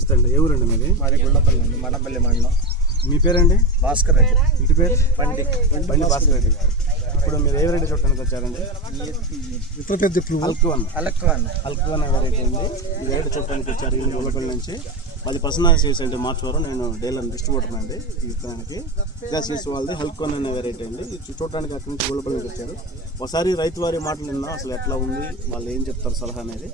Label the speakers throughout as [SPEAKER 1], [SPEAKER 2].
[SPEAKER 1] నమస్తే అండి. ఏ ఊరండి మీది?
[SPEAKER 2] మాది గుళ్ళపల్లి అండి మడపల్లి మండలం.
[SPEAKER 1] మీ పేరండి
[SPEAKER 2] భాస్కర్ రెడ్డి.
[SPEAKER 1] ఇంటి పేరు?
[SPEAKER 2] బండి.
[SPEAKER 1] బండి భాస్కర్ రెడ్డి గారు. ఇప్పుడు మీరు ఏ వెరైటీ చూడటానికి వచ్చారండి?
[SPEAKER 2] ఇతర పెద్ద
[SPEAKER 1] అల్కువన్.
[SPEAKER 2] అలక్వాన్.
[SPEAKER 1] అల్కువన్ వెరైటీ ఉంది ఈ వెరైటీ చూడటానికి వచ్చారు. ఈ గుల్లపల్లి నుంచి అది పర్సనల్ సీడ్స్ అంటే మార్చ్ వరం నేను డీలర్ డిస్ట్రిబ్యూటర్ అండి. ఈ విత్తనానికి ఇలా సీడ్స్ వాళ్ళది హల్కోన్ అనే వెరైటీ అండి. చూడటానికి అక్కడి నుంచి గుల్లపల్లి నుంచి వచ్చారు. ఒకసారి రైతు వారి మాటలు నిన్నా అసలు ఎట్లా ఉంది? వాళ్ళు ఏం చెప్తారు? సలహా అనేది.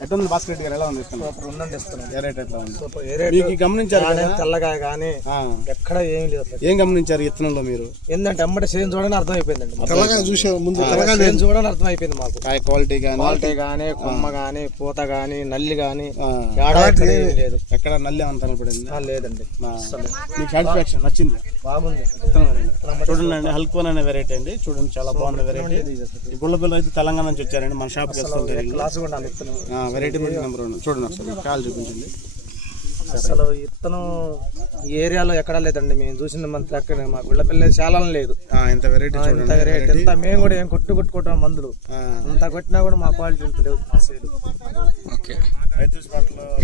[SPEAKER 1] ఎట్లా ఉంది భాస్కర్ రెడ్డి గారు ఎలా ఉంది
[SPEAKER 2] సూపర్ ఉందండి
[SPEAKER 1] ఏ రేట్ ఎట్లా ఉంది?
[SPEAKER 2] సూపర్. ఏ రేటు?
[SPEAKER 1] మీకు గమనించారు కదా?
[SPEAKER 2] తెల్లగా కానీ
[SPEAKER 1] ఆ.
[SPEAKER 2] ఎక్కడ ఏం లేదు
[SPEAKER 1] ఏం గమనించారు విత్తనంలో మీరు?
[SPEAKER 2] ఏంటంటే అమ్మటి సేమ్ చూడని అర్థమైపోయిందండి మాకు.
[SPEAKER 3] తెల్లగా చూసే ముందు
[SPEAKER 2] సేమ్ చూడని అర్థమైపోయింది మాకు.
[SPEAKER 1] కాయ క్వాలిటీ కానీ
[SPEAKER 2] క్వాలిటీ కానీ కొమ్మ కానీ పూత కానీ నల్లి కానీ
[SPEAKER 1] ఆ,
[SPEAKER 2] ఏడా ఎక్కడ ఏం లేదు.
[SPEAKER 1] ఎక్కడ నల్లి అంత
[SPEAKER 2] ఆ, లేదండి.
[SPEAKER 1] మీకు సాటిస్ఫాక్షన్ నచ్చింది?
[SPEAKER 2] బాగుంది.
[SPEAKER 1] విత్తనం చూడండి అండి హల్కోన్ అనే వెరైటీ అండి. చూడండి చాలా బాగుంది వెరైటీ ఈ గుళ్ళబిల్ల అయితే తెలంగాణ నుంచి వచ్చారండి. మన షాప్కి వస్తుంటారు వీళ్ళు.
[SPEAKER 2] క్లాస్ కూడా
[SPEAKER 1] ఆ, వెరైటీ నెంబర్ వన్. చూడండి ఒకసారి కాల్ చూపించండి.
[SPEAKER 2] అసలు ఇత్తనం ఈ ఏరియాలో ఎక్కడా లేదండి. మేము చూసిన మన అక్కడ మా గుళ్ళపల్లి చాలా లేదు.
[SPEAKER 1] ఇంత వెరైటీ
[SPEAKER 2] ఇంత
[SPEAKER 1] చూడండి
[SPEAKER 2] రేట్ ఎంత మేము కూడా ఏం కొట్టు కొట్టుకుంటాం మందులు. అంత కొట్టినా కూడా మా క్వాలిటీ ఇంత లేవు మా సైడ్
[SPEAKER 4] ఓకే.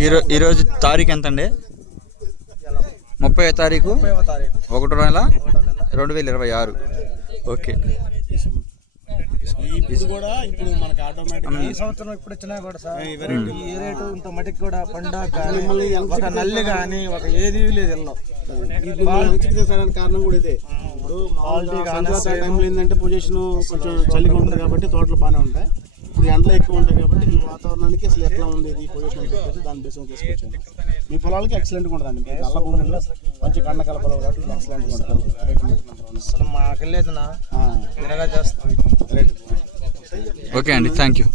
[SPEAKER 4] ఈరో ఈరోజు తారీఖు ఎంత అండి ముప్పై తారీఖు? ఒకటో నెల? రెండు వేల ఇరవై ఆరు. ఓకే.
[SPEAKER 1] కూడా ఇప్పుడు మనకి ఆటోమేటిక్
[SPEAKER 2] ఈ సంవత్సరం ఇప్పుడు వచ్చినా కూడా సార్
[SPEAKER 1] ఈ
[SPEAKER 2] రేటు ఇంత మటుకు కూడా పండగ కానీ ఒక నల్లి కానీ ఒక ఏది లేదు
[SPEAKER 1] చేసడానికి కారణం కూడా ఇదే. ఇప్పుడు టైంలో ఏంటంటే పొజిషన్ కొంచెం చలిగా ఉంటుంది కాబట్టి తోటలు బాగానే ఉంటాయి. ఇప్పుడు ఎండలు ఎక్కువ ఉంటాయి కాబట్టి ఈ వాతావరణానికి అసలు ఎట్లా ఉంది ఈ పొజిషన్ అని చెప్పేసి దాని బేస్ తీసుకొచ్చాను. మీ పొలాలకి ఎక్సలెంట్గా ఉంటుందండి మీ నల్ల భూముల్లో మంచి కండ కలపలు కాబట్టి ఎక్సలెంట్గా ఉంటుంది.
[SPEAKER 2] అసలు మాకెళ్ళేదినా
[SPEAKER 1] ఆ,
[SPEAKER 2] తిరగా చేస్తాం.
[SPEAKER 1] రైట్
[SPEAKER 4] ఓకే అండి థ్యాంక్ యూ